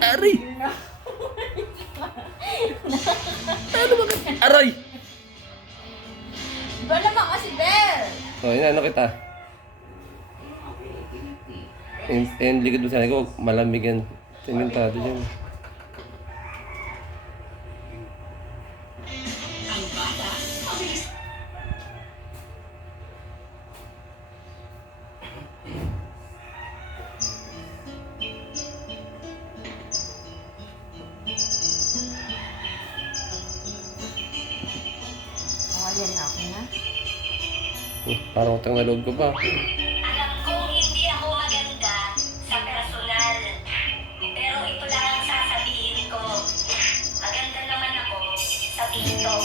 Aray! Ano ba? Aray! Iba naman kasi, Bel! O, ano kita? Yung likod mo sa ko, malamig yan. Simentado dyan. Ayan na ako na. Parang utang na loob ko pa. Alam kong hindi ako maganda sa personal. Pero ito lang ang sasabihin ko. Maganda naman ako sa TikTok.